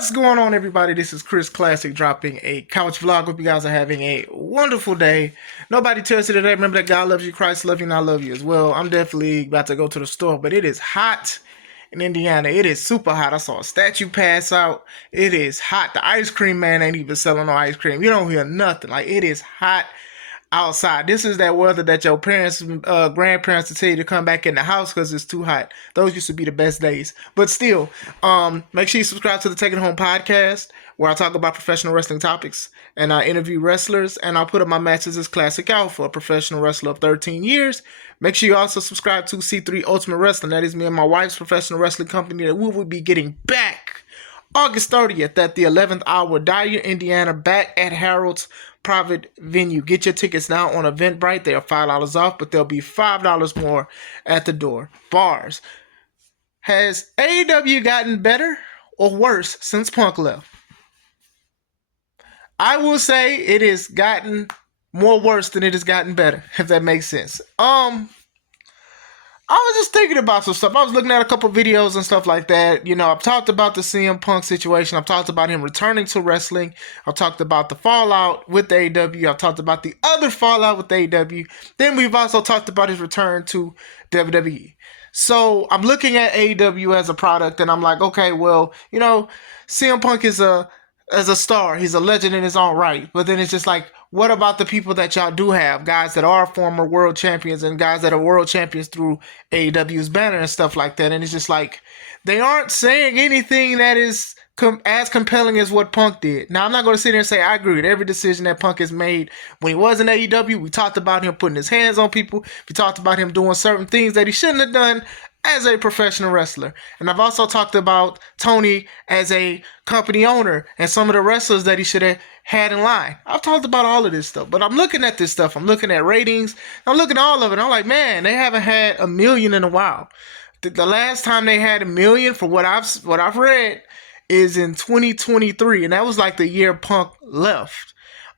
What's going on, everybody? This is Chris Classic dropping a couch vlog. Hope you guys are having a wonderful day. Nobody tells you today. Remember that God loves you, Christ loves you, and I love you as well. I'm definitely about to go to the store, but it is hot in Indiana. It is super hot. I saw a statue pass out. It is hot. The ice cream man ain't even selling no ice cream. You don't hear nothing. Like, it is hot outside. This is that weather that your parents, grandparents will tell you to come back in the house because it's too hot. Those used to be the best days. But still, make sure you subscribe to the Take It Home podcast, where I talk about professional wrestling topics and I interview wrestlers, and I'll put up my matches as Classic Alpha, a professional wrestler of 13 years. Make sure you also subscribe to C3 Ultimate Wrestling. That is me and my wife's professional wrestling company that we will be getting back August 30th at the 11th hour, Dyer, Indiana, back at Harold's private venue. Get your tickets now on Eventbrite. They are $5 off, but they'll be $5 more at the door. Bars. Has AEW gotten better or worse since Punk left? I will say it has gotten more worse than it has gotten better, if that makes sense. I was just thinking about some stuff. I was looking at a couple videos and stuff like that. You know, I've talked about the CM Punk situation. I've talked about him returning to wrestling. I've talked about the fallout with AEW. I've talked about the other fallout with AEW. Then we've also talked about his return to WWE. So I'm looking at AEW as a product, and I'm like, okay, well, you know, CM Punk is a star. He's a legend in his own right. But then it's just like, what about the people that y'all do have? Guys that are former world champions and guys that are world champions through AEW's banner and stuff like that. And it's just like, they aren't saying anything that is as compelling as what Punk did. Now, I'm not going to sit here and say I agree with every decision that Punk has made. When he was in AEW, we talked about him putting his hands on people. We talked about him doing certain things that he shouldn't have done as a professional wrestler. And I've also talked about Tony as a company owner and some of the wrestlers that he should have had in line. I've talked about all of this stuff, but I'm looking at this stuff. I'm looking at ratings. I'm looking at all of it. I'm like, man, they haven't had 1 million in a while. The last time they had 1 million, for what I've read, is in 2023, and that was like the year Punk left.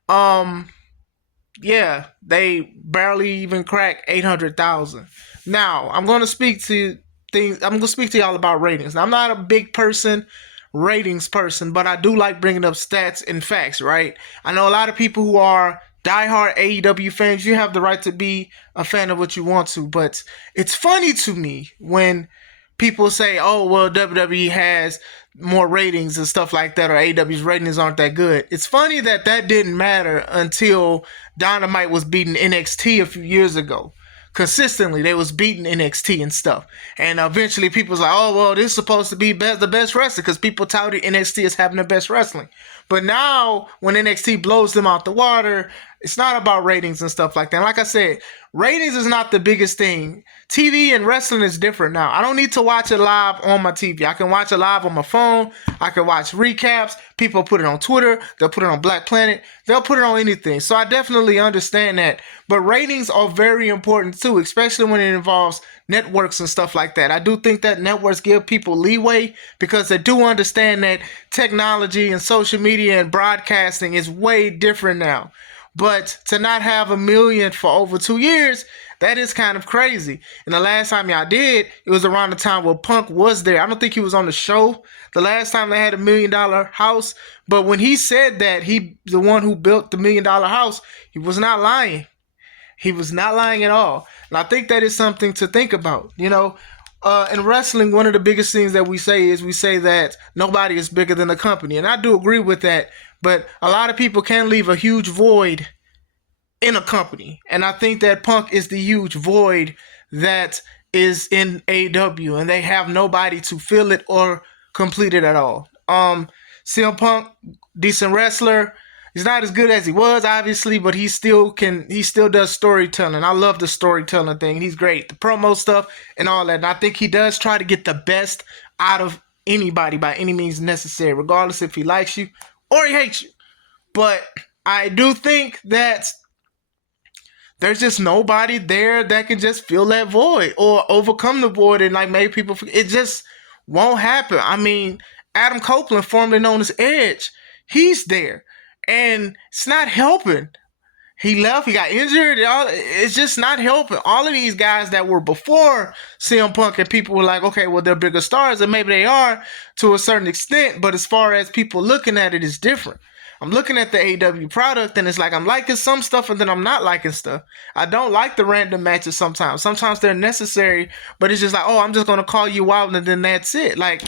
Yeah, they barely even cracked 800,000. Now, I'm going to speak to y'all about ratings. Now, I'm not a big ratings person, but I do like bringing up stats and facts, right? I know a lot of people who are diehard AEW fans. You have the right to be a fan of what you want to, but it's funny to me when people say, oh, well, WWE has more ratings and stuff like that, or AEW's ratings aren't that good. It's funny that didn't matter until Dynamite was beating NXT a few years ago. Consistently, they was beating NXT and stuff. And eventually people was like, oh, well, this is supposed to be the best wrestling because people touted NXT as having the best wrestling. But now, when NXT blows them out the water, it's not about ratings and stuff like that. And like I said, ratings is not the biggest thing. TV and wrestling is different now. I don't need to watch it live on my TV. I can watch it live on my phone. I can watch recaps. People put it on Twitter. They'll put it on Black Planet. They'll put it on anything. So I definitely understand that. But ratings are very important too, especially when it involves networks and stuff like that. I do think that networks give people leeway because they do understand that technology and social media and broadcasting is way different now. But to not have 1 million for over 2 years, that is kind of crazy. And the last time y'all did, it was around the time where Punk was there. I don't think he was on the show the last time they had $1 million house. But when he said that, he, the one who built the $1 million house, he was not lying. He was not lying at all. And I think that is something to think about. You know, in wrestling, one of the biggest things that we say that nobody is bigger than the company. And I do agree with that. But a lot of people can leave a huge void in a company. And I think that Punk is the huge void that is in AEW. And they have nobody to fill it or complete it at all. CM Punk, decent wrestler. He's not as good as he was, obviously, but he still does storytelling. I love the storytelling thing. He's great. The promo stuff and all that. And I think he does try to get the best out of anybody by any means necessary, regardless if he likes you or he hates you. But I do think that there's just nobody there that can just fill that void or overcome the void and like make people forget. It just won't happen. I mean, Adam Copeland, formerly known as Edge, he's there. And it's not helping He left. He got injured. It's just not helping. All of these guys that were before CM Punk, and people were like, okay, well, they're bigger stars, and maybe they are to a certain extent. But as far as people looking at it, it's different. I'm looking at the AEW product, and it's like I'm liking some stuff, and then I'm not liking stuff. I don't like the random matches sometimes. Sometimes they're necessary, but it's just like, oh, I'm just gonna call you out, and then that's it. Like,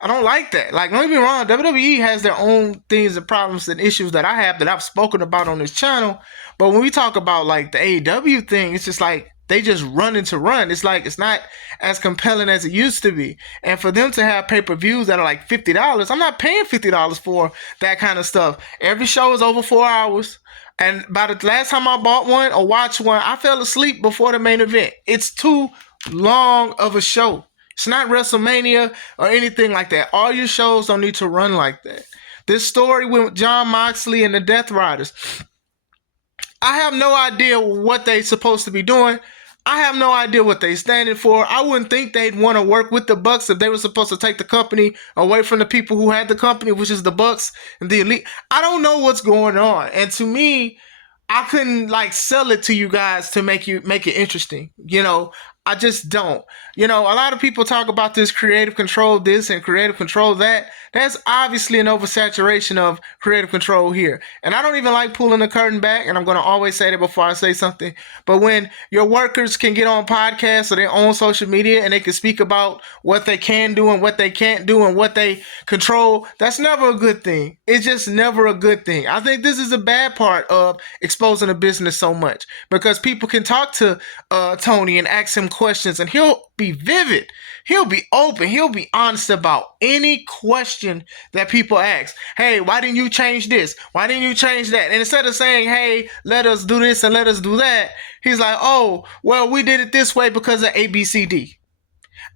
I don't like that. Like, don't get me wrong, WWE has their own things and problems and issues that I have that I've spoken about on this channel. But when we talk about like the AEW thing, it's just like they just run into run. It's like it's not as compelling as it used to be. And for them to have pay-per-views that are like $50, I'm not paying $50 for that kind of stuff. Every show is over 4 hours. And by the last time I bought one or watched one, I fell asleep before the main event. It's too long of a show. It's not WrestleMania or anything like that. All your shows don't need to run like that. This story with Jon Moxley and the Death Riders, I have no idea what they're supposed to be doing. I have no idea what they're standing for. I wouldn't think they'd want to work with the Bucks if they were supposed to take the company away from the people who had the company, which is the Bucks and the Elite. I don't know what's going on. And to me, I couldn't like sell it to you guys to make it interesting. You know, I just don't. You know, a lot of people talk about this creative control this and creative control that. That's obviously an oversaturation of creative control here. And I don't even like pulling the curtain back, and I'm going to always say that before I say something. But when your workers can get on podcasts or their own social media and they can speak about what they can do and what they can't do and what they control, that's never a good thing. It's just never a good thing. I think this is a bad part of exposing a business so much, because people can talk to Tony and ask him questions, and he'll be vivid. He'll be open. He'll be honest about any question that people ask. Hey, why didn't you change this? Why didn't you change that? And instead of saying, hey, let us do this and let us do that, he's like, oh, well, we did it this way because of ABCD.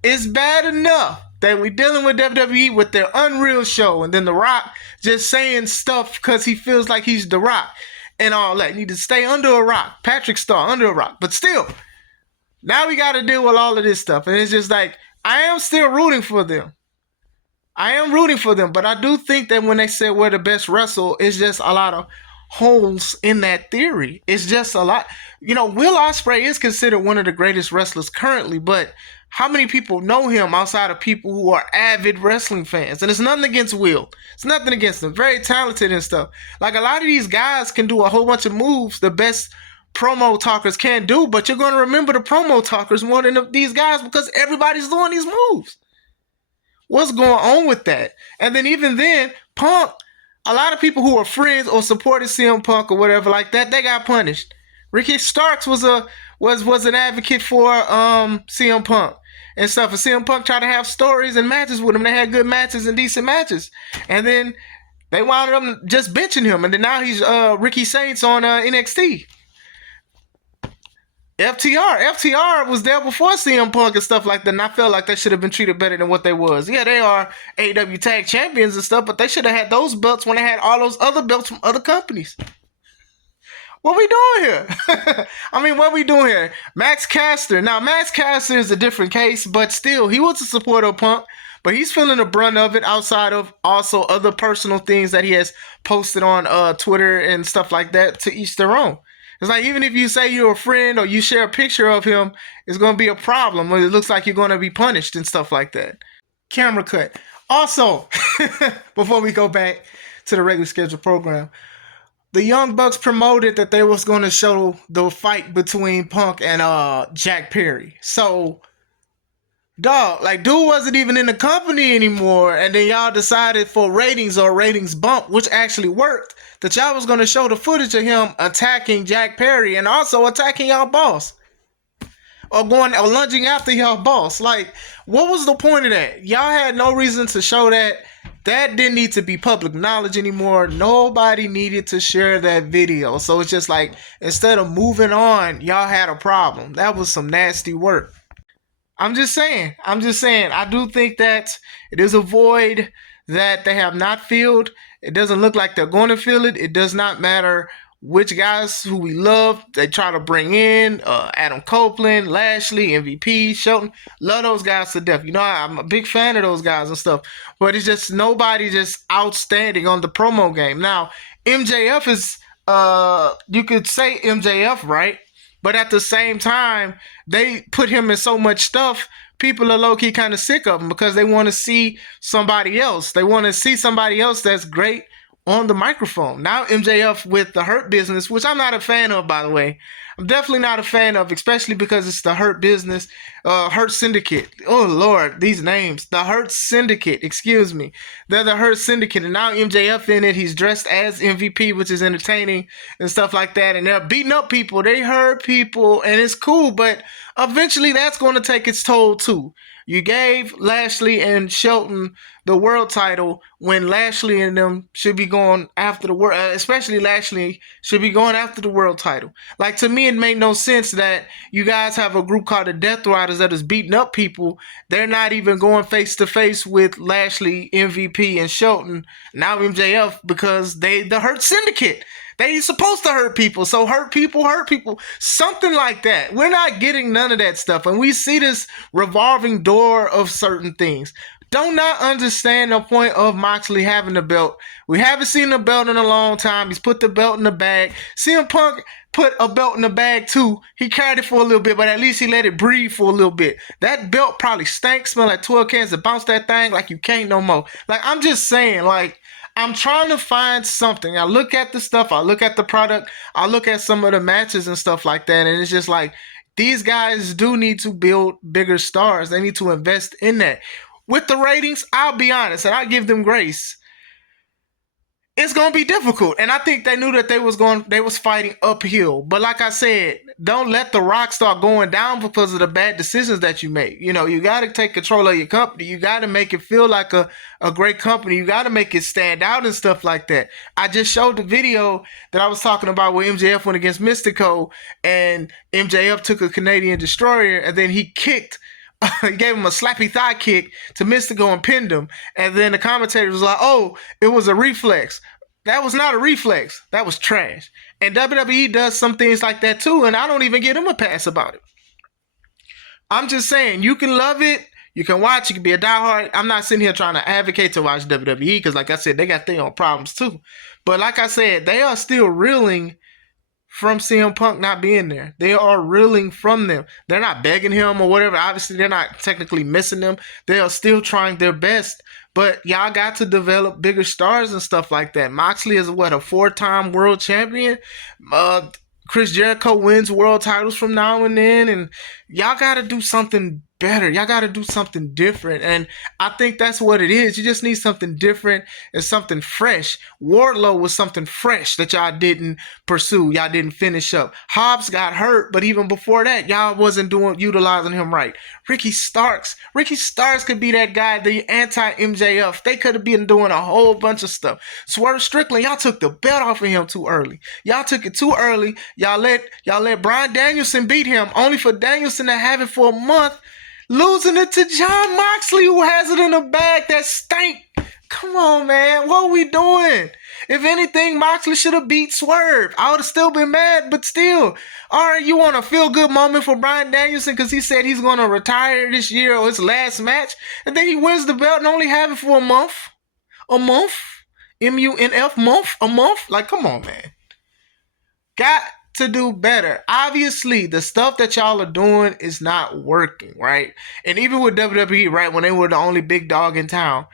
It's bad enough that we're dealing with WWE with their Unreal show, and then The Rock just saying stuff because he feels like he's The Rock and all that. Need to stay under a rock. Patrick Star under a rock. But still, now we got to deal with all of this stuff. And it's just like, I am still rooting for them. I am rooting for them. But I do think that when they say we're the best wrestle, it's just a lot of holes in that theory. It's just a lot. You know, Will Ospreay is considered one of the greatest wrestlers currently, but how many people know him outside of people who are avid wrestling fans? And it's nothing against Will. It's nothing against him. Very talented and stuff. Like, a lot of these guys can do a whole bunch of moves the best promo talkers can't do, but you're going to remember the promo talkers more than these guys because everybody's doing these moves. What's going on with that? And then even then, Punk, a lot of people who were friends or supported CM Punk or whatever like that, they got punished. Ricky Starks was an advocate for CM Punk and stuff. And CM Punk tried to have stories and matches with him. They had good matches and decent matches. And then they wound up just benching him. And then now he's Ricky Saints on NXT. FTR was there before CM Punk and stuff like that, and I felt like they should have been treated better than what they was. Yeah, they are AEW tag champions and stuff, but they should have had those belts when they had all those other belts from other companies. What we doing here? I mean, what we doing here? Max Caster. Now, Max Caster is a different case, but still, he was a supporter of Punk, but he's feeling the brunt of it outside of also other personal things that he has posted on Twitter and stuff like that, to each their own. It's like, even if you say you're a friend or you share a picture of him, it's going to be a problem. Or it looks like you're going to be punished and stuff like that. Camera cut. Also, before we go back to the regular scheduled program, the Young Bucks promoted that they was going to show the fight between Punk and Jack Perry. So, dog, like, dude wasn't even in the company anymore, and then y'all decided for ratings or ratings bump, which actually worked, that y'all was going to show the footage of him attacking Jack Perry and also attacking y'all boss. Or lunging after y'all boss. Like, what was the point of that? Y'all had no reason to show that. That didn't need to be public knowledge anymore. Nobody needed to share that video. So it's just like, instead of moving on, y'all had a problem. That was some nasty work. I'm just saying. I do think that it is a void that they have not filled. It doesn't look like they're going to fill it. It does not matter which guys who we love they try to bring in. Adam Copeland, Lashley, MVP, Shelton. Love those guys to death. You know, I'm a big fan of those guys and stuff. But it's just nobody just outstanding on the promo game. Now, MJF is you could say MJF, right? But at the same time, they put him in so much stuff. People are low key kind of sick of him because they want to see somebody else. They want to see somebody else that's great on the microphone. Now MJF with the Hurt Business, which I'm not a fan of, by the way. I'm definitely not a fan of, especially because it's the Hurt Business, Hurt Syndicate. Oh Lord, these names. The Hurt Syndicate, excuse me. They're the Hurt Syndicate, and now MJF in it. He's dressed as MVP, which is entertaining and stuff like that. And they're beating up people. They hurt people, and it's cool, but eventually that's going to take its toll too. You gave Lashley and Shelton the world title when Lashley and them should be going after the world, especially Lashley should be going after the world title. Like, to me, it made no sense that you guys have a group called the Death Riders that is beating up people. They're not even going face to face with Lashley, MVP, and Shelton, now MJF, because the Hurt Syndicate. They supposed to hurt people, so hurt people, something like that. We're not getting none of that stuff, and we see this revolving door of certain things. Do not understand the point of Moxley having the belt. We haven't seen the belt in a long time. He's put the belt in the bag. CM Punk put a belt in the bag too. He carried it for a little bit, but at least he let it breathe for a little bit. That belt probably stank, smell like 12 cans to bounce that thing like you can't no more. Like, I'm just saying, like, I'm trying to find something. I look at the stuff, I look at the product, I look at some of the matches and stuff like that, and it's just like, these guys do need to build bigger stars. They need to invest in that. With the ratings, I'll be honest, and I give them grace. It's gonna be difficult, and I think they knew that they was fighting uphill. But like I said, don't let the rock start going down because of the bad decisions that you make. You know, you got to take control of your company. You got to make it feel like a great company. You got to make it stand out and stuff like that. I just showed the video that I was talking about where MJF went against Mystico, and MJF took a Canadian Destroyer, and then he kicked. He gave him a slappy thigh kick to Mystico and pinned him. And then the commentator was like, oh, it was a reflex. That was not a reflex. That was trash. And WWE does some things like that too, and I don't even give them a pass about it. I'm just saying, you can love it, you can watch, you can be a diehard. I'm not sitting here trying to advocate to watch WWE because, like I said, they got their own problems too. But like I said, they are still reeling from CM Punk not being there. They are reeling from them. They're not begging him or whatever. Obviously, they're not technically missing them. They are still trying their best. But y'all got to develop bigger stars and stuff like that. Moxley is, what, a 4-time world champion? Chris Jericho wins world titles from now and then. And y'all got to do something better. Y'all got to do something different. And I think that's what it is. You just need something different and something fresh. Wardlow was something fresh that y'all didn't pursue. Y'all didn't finish up. Hobbs got hurt, but even before that, y'all wasn't utilizing him right. Ricky Starks could be that guy, the anti-MJF. They could have been doing a whole bunch of stuff. Swerve Strickland, y'all took the belt off of him too early. Y'all took it too early. Y'all let Bryan Danielson beat him, only for Danielson to have it for a month, losing it to Jon Moxley, who has it in a bag that stank. Come on, man. What are we doing? If anything, Moxley should have beat Swerve. I would have still been mad, but still. All right, you want a feel-good moment for Bryan Danielson because he said he's going to retire this year or his last match, and then he wins the belt and only have it for a month? A month? M-U-N-F, month? A month? Like, come on, man. Got to do better. Obviously, the stuff that y'all are doing is not working, right? And even with WWE, right, when they were the only big dog in town,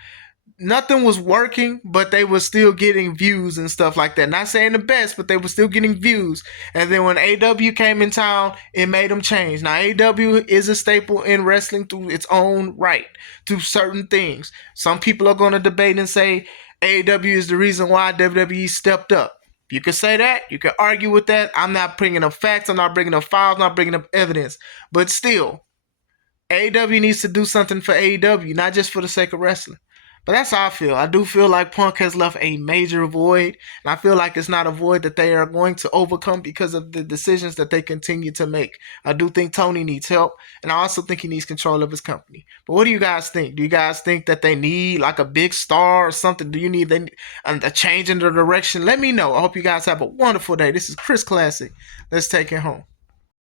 nothing was working, but they were still getting views and stuff like that. Not saying the best, but they were still getting views. And then when AEW came in town, it made them change. Now, AEW is a staple in wrestling through its own right, through certain things. Some people are going to debate and say AEW is the reason why WWE stepped up. You can say that. You can argue with that. I'm not bringing up facts. I'm not bringing up files. I'm not bringing up evidence. But still, AEW needs to do something for AEW, not just for the sake of wrestling. But that's how I feel. I do feel like Punk has left a major void, and I feel like it's not a void that they are going to overcome because of the decisions that they continue to make. I do think Tony needs help, and I also think he needs control of his company. But what do you guys think? Do you guys think that they need like a big star or something? Do you need a change in the direction? Let me know. I hope you guys have a wonderful day. This is Chris Classic. Let's take it home.